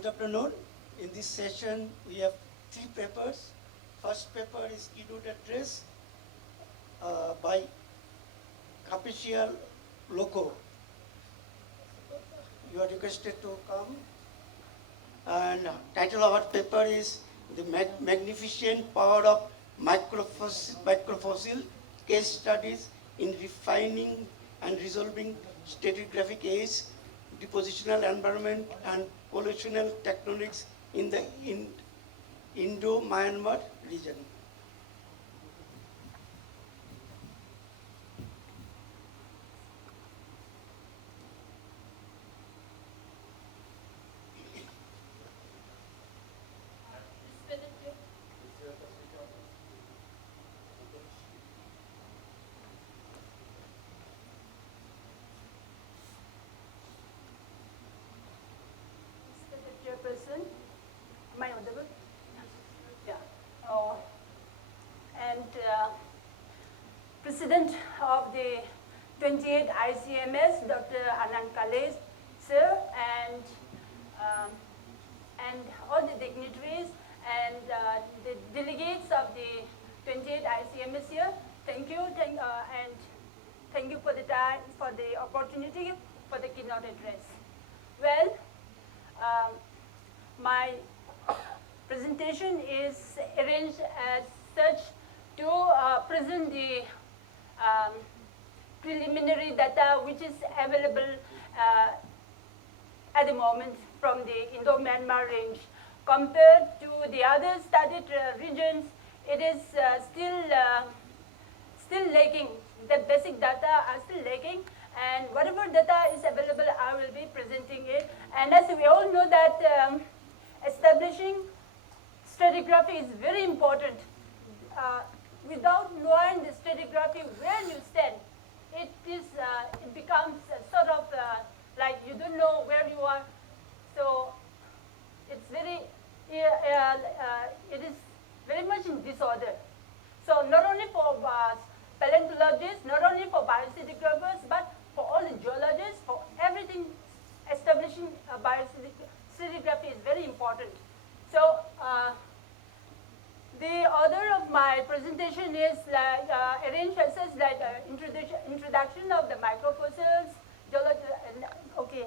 Good afternoon. In this session, we have three papers. First paper is Keynote Address by Kapesa Lokho. You are requested to come. And title of our paper is The Magnificent Power of Microfossil Case Studies in Refining and Resolving Stratigraphic Age, Depositional Environment and Collisional Tectonics in the Indo-Myanmar region. Chairperson, am I audible? Yeah. And President of the 28 ICMS, Dr. Anand Kale, sir, and all the dignitaries and the delegates of the 28 ICMS here. Thank you, and thank you for the time, for the opportunity for the keynote address. Well. My presentation is arranged as such to present the preliminary data which is available at the moment from the Indo-Myanmar range. Compared to the other studied regions, it is still lacking. The basic data are still lacking. And whatever data is available, I will be presenting it. And as we all know that establishing stratigraphy is very important. Without knowing the stratigraphy where you stand, it becomes sort of like you don't know where you are. So it's it is very much in disorder. So not only for paleontologists, not only for biostratigraphers, but for all the geologists, for everything, establishing biostratigraphy is very important. So the order of my presentation is arranged as such like introduction of the microfossils, geology. Okay,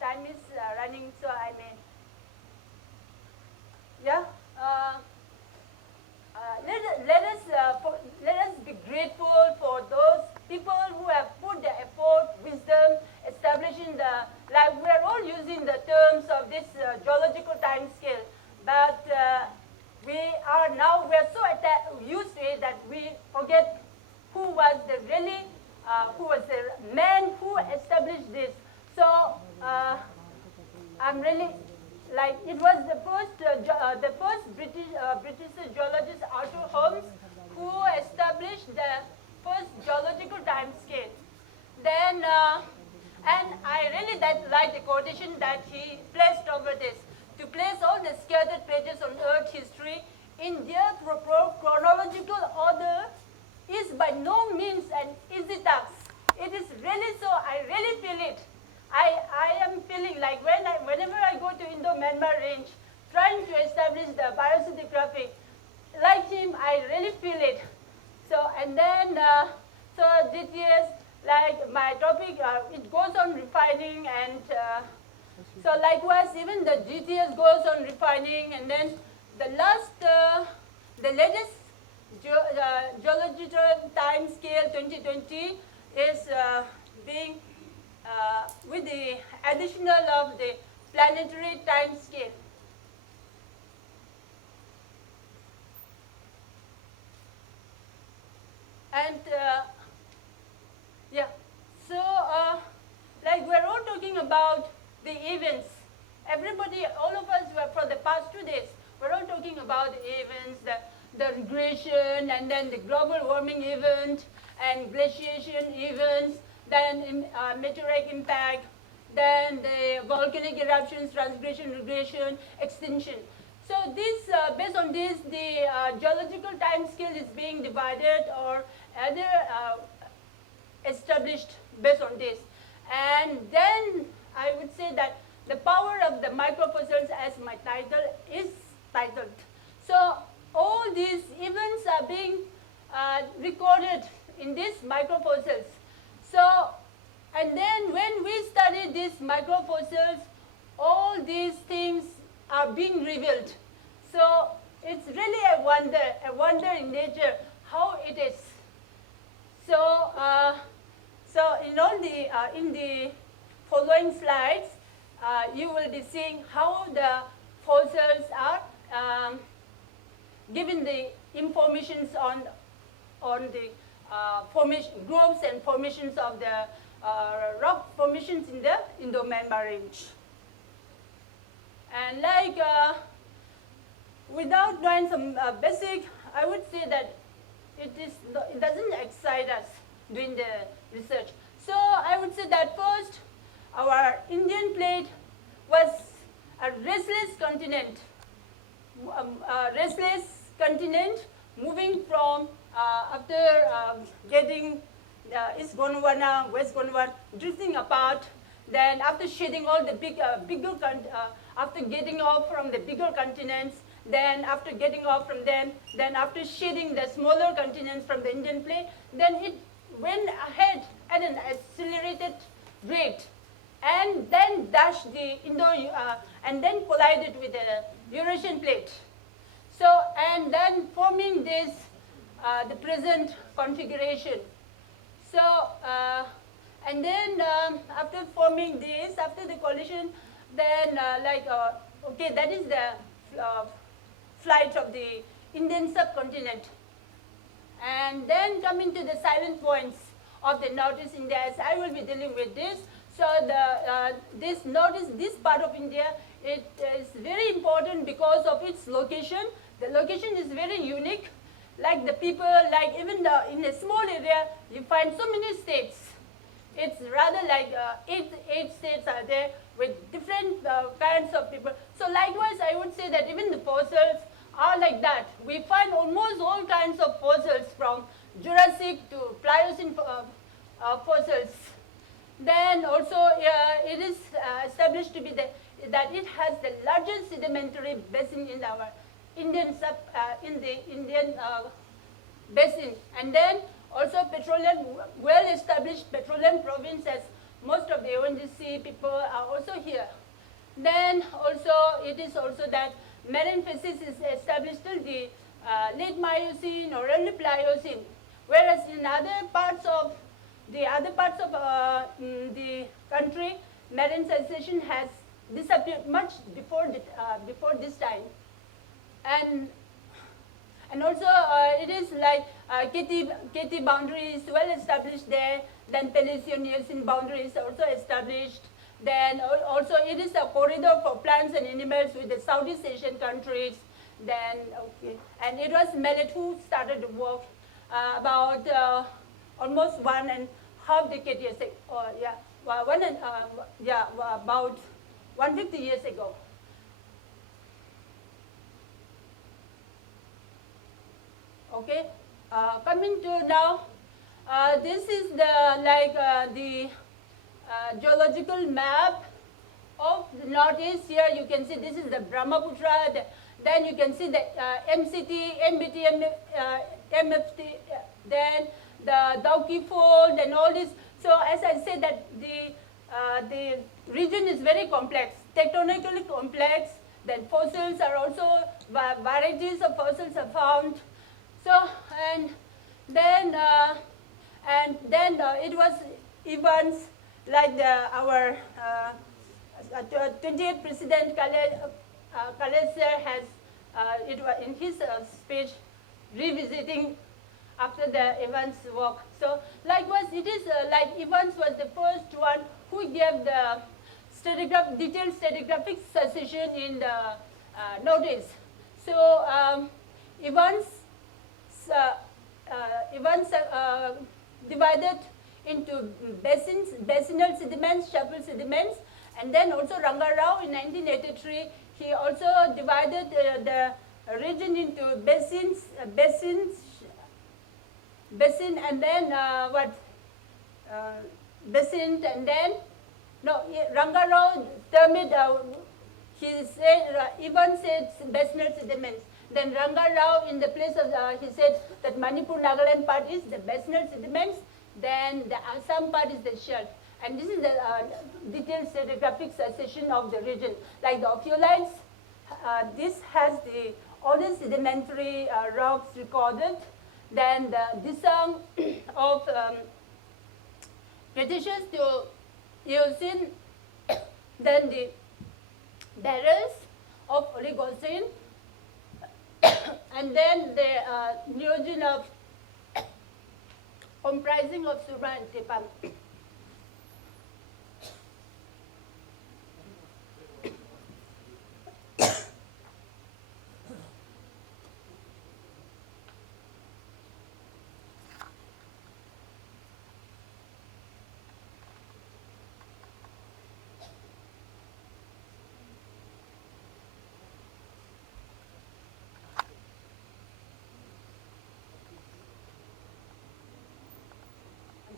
time is running, so I may. Yeah. Let us be grateful for those people who have put the effort, wisdom, establishing like we are all using the terms of this geological time scale, but we are so used to it that we forget who was the man who established this. So I'm really like it was the first British geologist Arthur Holmes who established the first geological time scale. Then, and I really like the quotation that he placed over this, to place all the scattered pages on Earth history in their chronological order is by no means an easy task. It is really so, I really feel it. I am feeling like whenever I go to Indo-Myanmar range, trying to establish the biostratigraphy, like him, I really feel it. So, and then, so GTS, like my topic, it goes on refining, and so likewise, even the GTS goes on refining, and then the latest geological time scale 2020 is being with the additional of the planetary time scale. And yeah, so like we're all talking about the events. Everybody, all of us were for the past 2 days, we're all talking about the events, the regression, and then the global warming event, and glaciation events, then meteoric impact, then the volcanic eruptions, transgression, regression, extinction. So this, based on this, the geological time scale is being divided or either established based on this. And then I would say that the power of the microfossils, as my title is titled. So all these events are being recorded in these microfossils. So, and then when we study these microfossils, all these things are being revealed. So it's really a wonder in nature how it is. So, so in the following slides, you will be seeing how the fossils are given the informations on the formation groups and formations of the rock formations in the Indo-Myanmar range. And like without knowing some basic, I would say that it doesn't excite us doing the research. So I would say that first, our Indian plate was a restless continent, moving from after getting East Gondwana, West Gondwana, drifting apart. Then after shedding all the after getting off from the bigger continents, then after getting off from them, then after shedding the smaller continents from the Indian plate, then it went ahead at an accelerated rate, and then dashed the and then collided with the Eurasian plate. So, and then forming this, the present configuration. So, and then after forming this, after the collision, then okay, that is the flight of the Indian subcontinent. And then coming to the silent points of the Northeast India, as I will be dealing with this. So this part of India, it is very important because of its location. The location is very unique. Like the people, like even in a small area, you find so many states. It's rather like eight states are there with different kinds of people. So likewise, I would say that even the fossils are like that. We find almost all kinds of fossils, from Jurassic to Pliocene fossils. Then also it is established to be that it has the largest sedimentary basin in our Indian basin. And then also petroleum, well-established petroleum province, as most of the ONGC people are also here. Then also it is also that marine facies is established till the late Miocene or early Pliocene, whereas in other parts of the country, marine cessation has disappeared much before this time. And also it is like Keti boundary is well established there. Then Paleocene boundary is also established. Then also it is a corridor for plants and animals with the Southeast Asian countries. Then and it was Mallet who started the work about almost 1.5 decades years ago. About 150 years ago. Okay, coming to now, this is the geological map of the Northeast. Here you can see this is the Brahmaputra. Then you can see the MCT, MBT, MFT, then the Dauki Fold and all this. So as I said that the region is very complex, tectonically complex. Then fossils are also, varieties of fossils are found. So and then it was events like our 28th President Kalesar has in his speech revisiting after the Evans work. So likewise, it is like Evans was the first one who gave the detailed stratigraphic succession in the Northeast. So Evans divided into basinal sediments, shuffle sediments, and then also Rangarao in 1983, he also divided the region into basin, and then basin, and then No, Rangarao termed it, he said, even said basal sediments. Then Rangarao in the place of, he said that Manipur Nagaland part is the basal sediments, then the Assam part is the shelf. And this is the detailed stratigraphic succession of the region. Like the ophiolites, this has the oldest sedimentary rocks recorded. Then the descent of Cretaceous to Eocene, then the barrels of Oligocene, and then the Neogene of comprising of Suma and Tepang.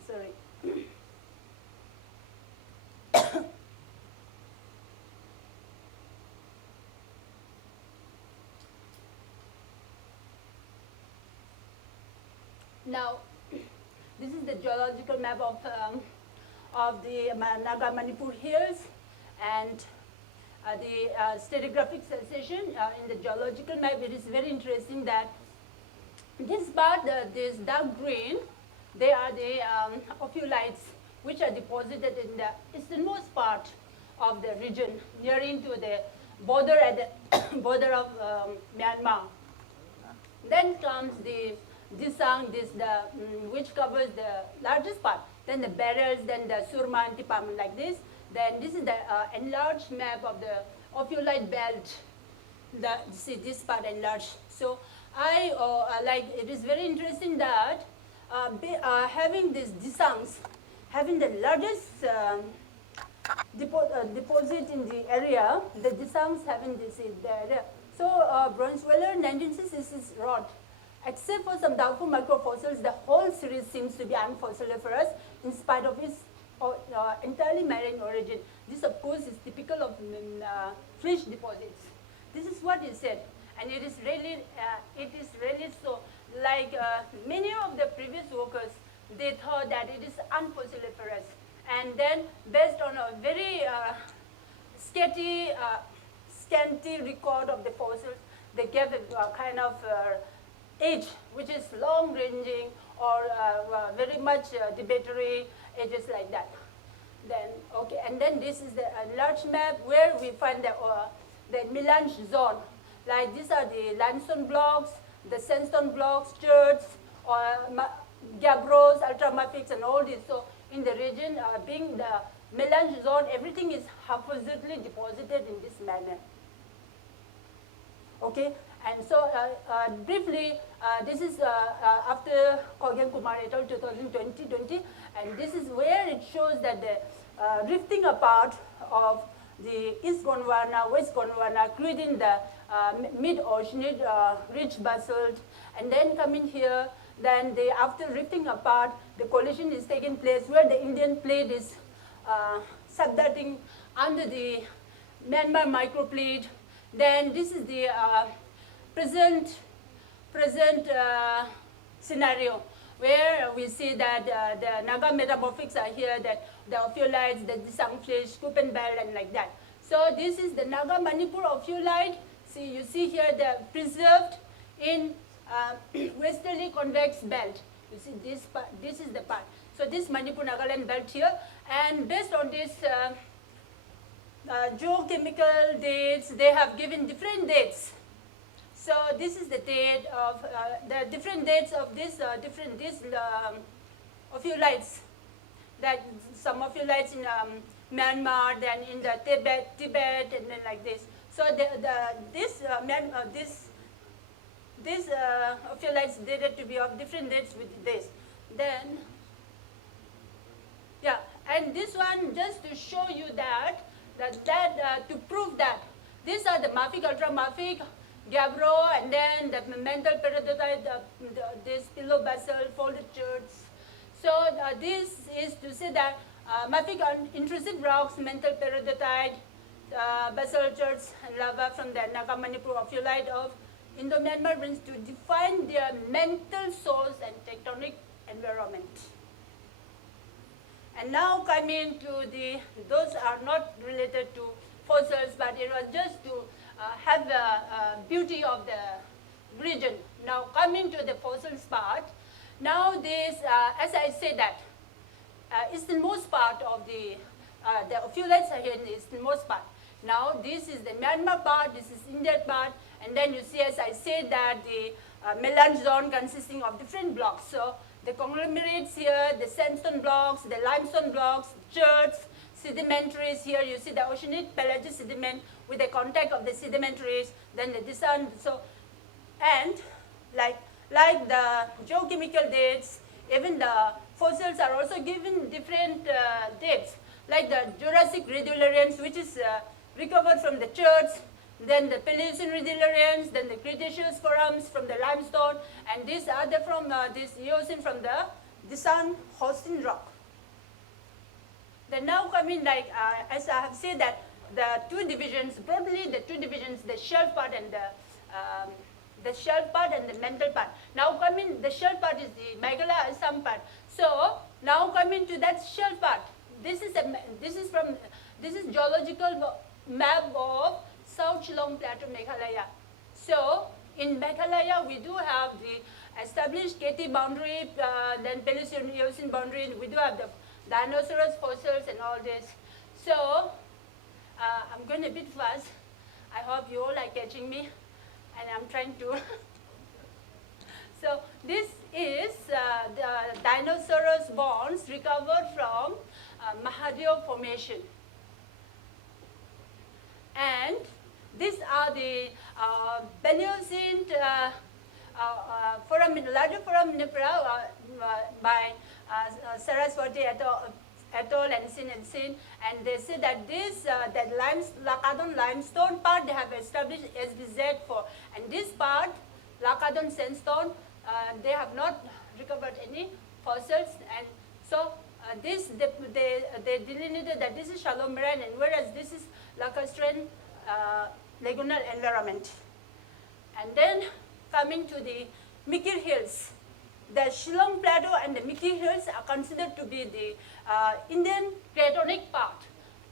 Sorry. Now, this is the geological map of the Naga Manipur Hills and the stratigraphic succession in the geological map. It is very interesting that this part, this dark green, they are the ophiolites which are deposited in the easternmost part of the region, nearing to the border at the border of Myanmar. Then comes the Disang, which covers the largest part. Then the barrels, then the Surma and Tipam like this. Then this is the enlarged map of the ophiolite belt. See this part enlarged. So I like it is very interesting that having these Disangs, having the largest deposit in the area, the Disangs having this in the area. So Brunsweiler 1966 wrote, except for some doubtful microfossils, the whole series seems to be unfossiliferous in spite of its entirely marine origin. This, of course, is typical of fish deposits. This is what he said, and it is really so. Like many of the previous workers, they thought that it is unfossiliferous, and then based on a very scanty record of the fossils, they gave a kind of age which is long-ranging or very much debatory ages like that. Then okay, and then this is the large map where we find the melange zone. Like these are the limestone blocks, the sandstone blocks, cherts, or gabbros, ultramafics, and all this. So in the region, being the melange zone, everything is haphazardly deposited in this manner. Okay, and so briefly, this is after Khogyan Kumar et al. 2020, and this is where it shows that the rifting apart of the East Gondwana, West Gondwana, creating the mid-oceanic rich basalt, and then coming here, then after rifting apart, the collision is taking place where the Indian plate is subducting under the Myanmar microplate. Then this is the present scenario where we see that the Naga metamorphics are here, that the ophiolites, the Disangfish, scoop and belt, and like that. So this is the Naga Manipur ophiolite. See, you see here the preserved in westerly convex belt. You see this part, this is the part. So this Manipur Nagaland belt here, and based on this geochemical dates, they have given different dates. So this is the date of the different dates of this ophiolites. That some ophiolites in Myanmar, then in the Tibet, and then like this. So this ophiolites dated to be of different dates with this. Then, yeah, and this one just to show you that to prove that these are the mafic, ultramafic, gabbro, and then the mental peridotite, this pillow basalt, folded cherts. So this is to say that mafic intrusive rocks, mental peridotite, basalts and lava from the Nagamanipur ophiolite of Indo-Myanmar winds to define their mental source and tectonic environment. And now coming to those are not related to fossils, but it was just to have the beauty of the region. Now coming to the fossils part, now this, as I said that, easternmost part of the ophiolites are here in the easternmost part. Now this is the Myanmar part, this is India part, and then you see, as I said, that the melange zone consisting of different blocks. So the conglomerates here, the sandstone blocks, the limestone blocks, cherts, sedimentaries. Here you see the oceanic pelagic sediment with the contact of the sedimentaries, then the descent. So, and like the geochemical dates, even the fossils are also given different dates, like the Jurassic Redularians, which is recovered from the cherts, then the Paleocene Redularians, then the Cretaceous forams from the limestone, and these are from this Eocene from the Disan hosting rock. Then now coming as I have said that the two divisions, broadly the two divisions, the shelf part and the shelf part and the mental part. Now coming, the shelf part is the Meghalaya Assam part. So now coming to that shelf part, this is geological map of South Shillong Plateau, Meghalaya. So in Meghalaya, we do have the established KT boundary, then Paleocene Eocene boundary. We do have the dinosaurs, fossils, and all this. So I'm going a bit fast. I hope you all are catching me, and I'm trying to. So this is the dinosaurs bones recovered from Mahadev Formation. And these are the Paleocene larger foraminifera by Saraswati et al. And Sin, and they say that this Lakadon limestone part they have established SBZ for, and this part Lakadon sandstone they have not recovered any fossils, and so they delineated that this is shallow marine, and whereas this is lacustrine lagunal environment. And then coming to the Mikir Hills, the Shillong Plateau and the Mikir Hills are considered to be the Indian cratonic part.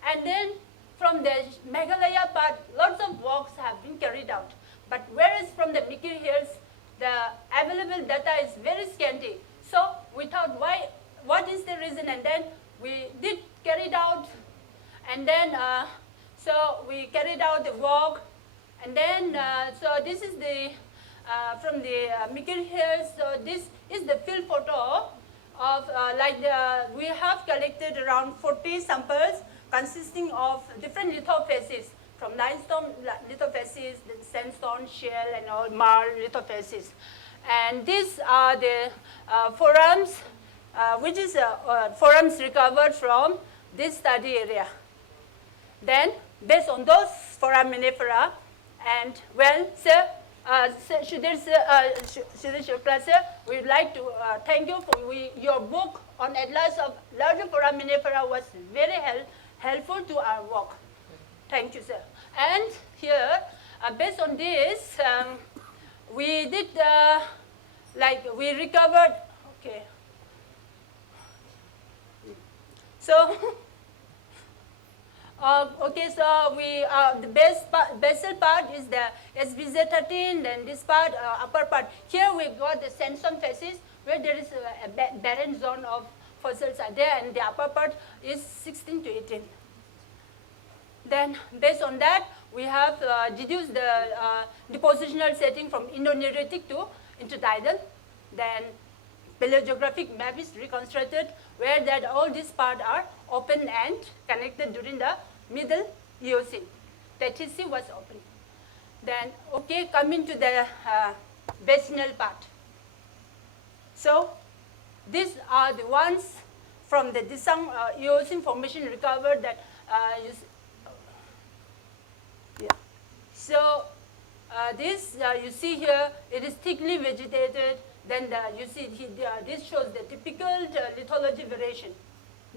And then from the Meghalaya part, lots of works have been carried out. But whereas from the Mikir Hills, the available data is very scanty. So we thought, what is the reason? And then we did carry it out, and then so we carried out the work, and then so this is the from the Mikir Hills. So this is the field photo of we have collected around 40 samples consisting of different lithophases, from limestone lithophases, then sandstone, shell, and all marl lithophases. And these are the forams, which is forams recovered from this study area. Then, based on those foraminifera, and well, sir, Shri Shukla sir, we would like to thank you for your book on Atlas of Larger Foraminifera was very helpful to our work. Thank you, sir. And here, based on this, we did, we recovered, okay. So, okay, so we, the basal part is the SBZ13, then this part, upper part. Here we got the sandstone facies where there is a barren zone of fossils are there, and the upper part is 16 to 18. Then, based on that, we have deduced the depositional setting from Indo-Neolithic to intertidal. Then, paleogeographic map is reconstructed where that all these parts are open and connected during the middle Eocene. The TC was open. Then, okay, coming to the basinal part. So, these are the ones from the Disang Eocene formation recovered that yeah. So, this you see here, it is thickly vegetated. Then you see this shows the typical lithology variation.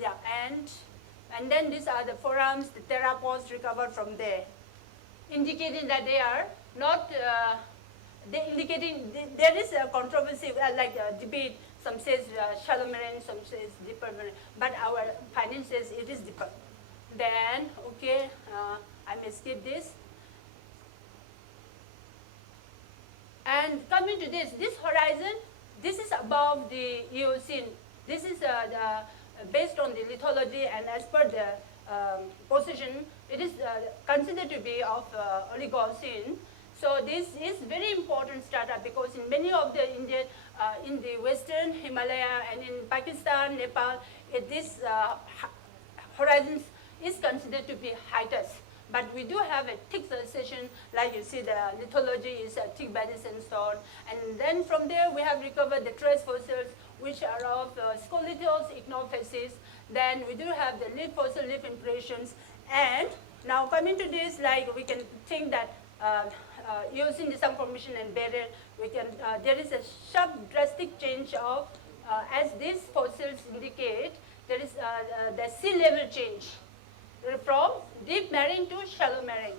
Yeah, and then these are the forams, the theropods recovered from there, indicating that they are not, there is a controversy, like a debate, some says shallow marine, some says deeper marine, but our finding says it is deeper. Then, okay, I may skip this. And coming to this horizon, this is above the Eocene. This is based on the lithology, and as per the position, it is considered to be of Oligocene. So this is very important strata, because in many of the in the western Himalaya and in Pakistan, Nepal, this horizons is considered to be hiatus. But we do have a thick succession, like you see the lithology is a thick body sandstone. And then from there we have recovered the trace fossils, which are of scolithos, ichnofacies. Then we do have the leaf fossil leaf impressions. And now coming to this, like we can think that using the some formation and barrier, we can, there is a sharp drastic change of, as these fossils indicate, there is the sea level change from deep marine to shallow marine.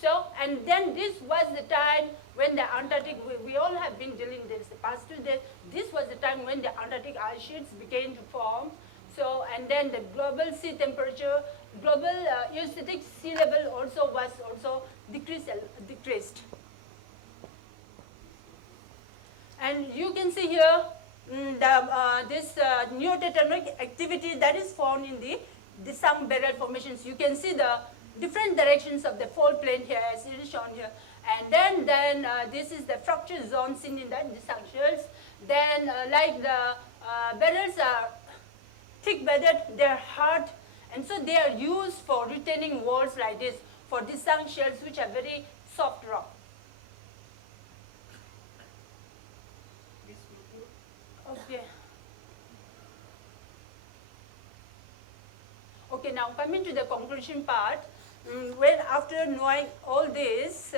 So, and then this was the time when the Antarctic, we all have been dealing this the past 2 days, this was the time when the Antarctic ice sheets began to form. So, and then the global sea temperature, global eustatic sea level also was also decreased. And you can see here this neotectonic activity that is found in the some barrel formations. You can see the different directions of the fault plane here, as it is shown here. And then this is the fracture zone seen in the dissections. Then like the barrels are thick bedded, they are hard, and so they are used for retaining walls like this for disjunct shells, which are very soft rock. Okay. Okay, now coming to the conclusion part, when after knowing all this,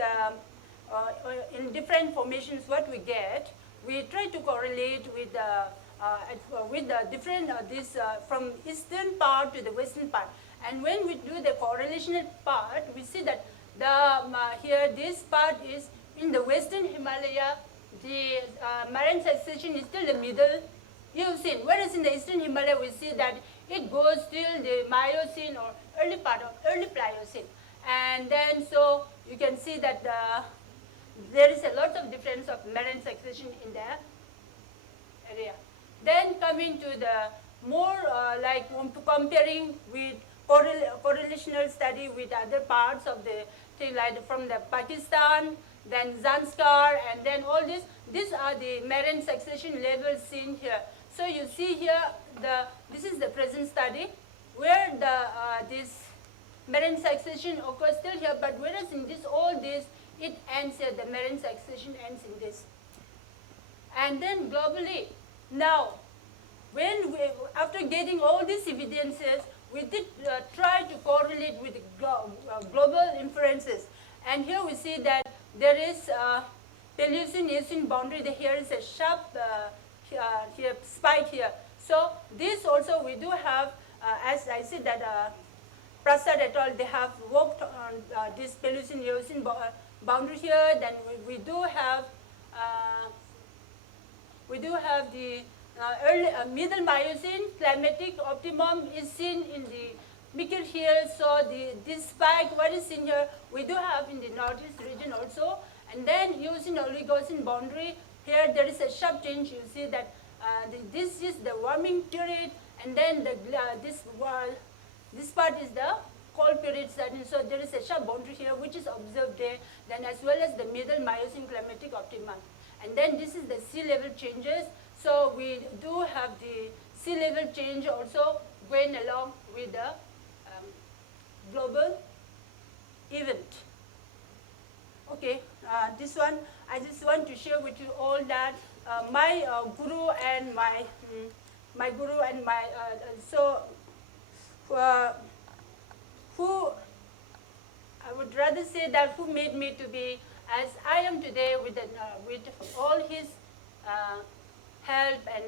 in different formations what we get, we try to correlate with the different, from eastern part to the western part. And when we do the correlational part, we see that here this part is in the western Himalaya, the marine succession is still the middle Eocene, whereas in the eastern Himalaya we see that it goes till the Miocene or early part of early Pliocene. And then so you can see that there is a lot of difference of marine succession in the area. Then coming to the more like comparing with correlational study with other parts of the thing, like from the Pakistan, then Zanskar, and then all this. These are the marine succession levels seen here. So you see here, this is the present study where this marine succession occurs still here, but whereas in this, all this, it ends here, the marine succession ends in this. And then globally, now, when we, after getting all these evidences, we did try to correlate with global inferences. And here we see that there is Paleocene-Eocene boundary. Here is a sharp here spike here. So this also we do have, as I said that Prasad et al. They have worked on this Paleocene-Eocene boundary here. Then we do have the early middle Miocene climatic optimum is seen in the Mikir here. So this spike, what is seen here, we do have in the northeast region also. And then using Oligocene boundary, here there is a sharp change. You see that this is the warming period, and then this part is the cold period starting. So there is a sharp boundary here which is observed there, then as well as the middle Miocene climatic optimum. And then this is the sea level changes. So we do have the sea level change also going along with the global event. Okay, this one, I just want to share with you all that my guru and my who I would rather say that who made me to be as I am today with all his help and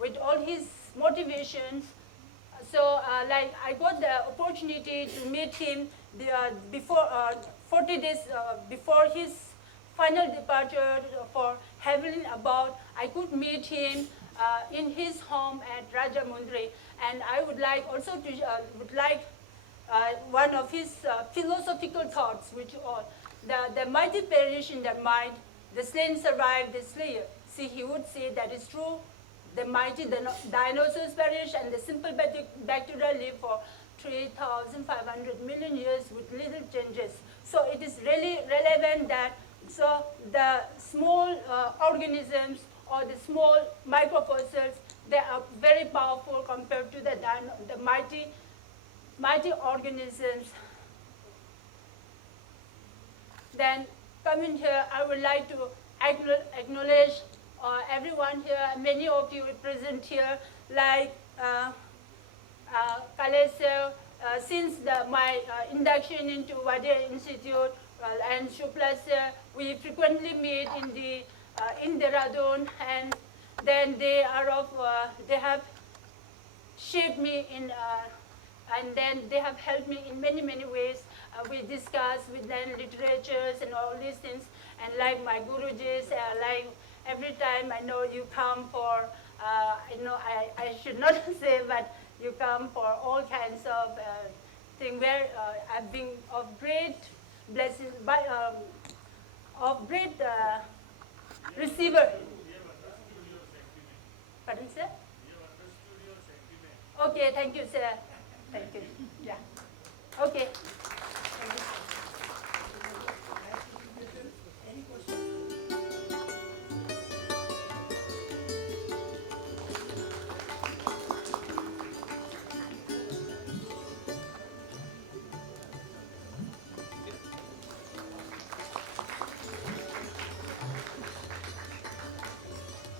with all his motivations. So like I got the opportunity to meet him before 40 days before his final departure for heaven about. I could meet him in his home at Rajamundry, and I would like also to one of his philosophical thoughts, which are the mighty perish in their might, the slain survive the slayer. See, he would say that is true. The mighty dinosaurs perish, and the simple bacteria live for 3,500 million years with little changes. So it is really relevant that the small organisms or the small microfossils, they are very powerful compared to the mighty organisms. Then coming here, I would like to acknowledge everyone here, many of you present here, like Kalesha, since my induction into Wadia Institute, and Shukla sir, we frequently meet in Dehradun, and then they have shaped me in, and then they have helped me in many, many ways. We discuss with them literatures and all these things, and like my Gurujis, like every time I know you come for, I should not say, but you come for all kinds of things where I've been of great blessings, of great receiver. Pardon, sir? Okay, thank you, sir. Thank you. Yeah. Okay.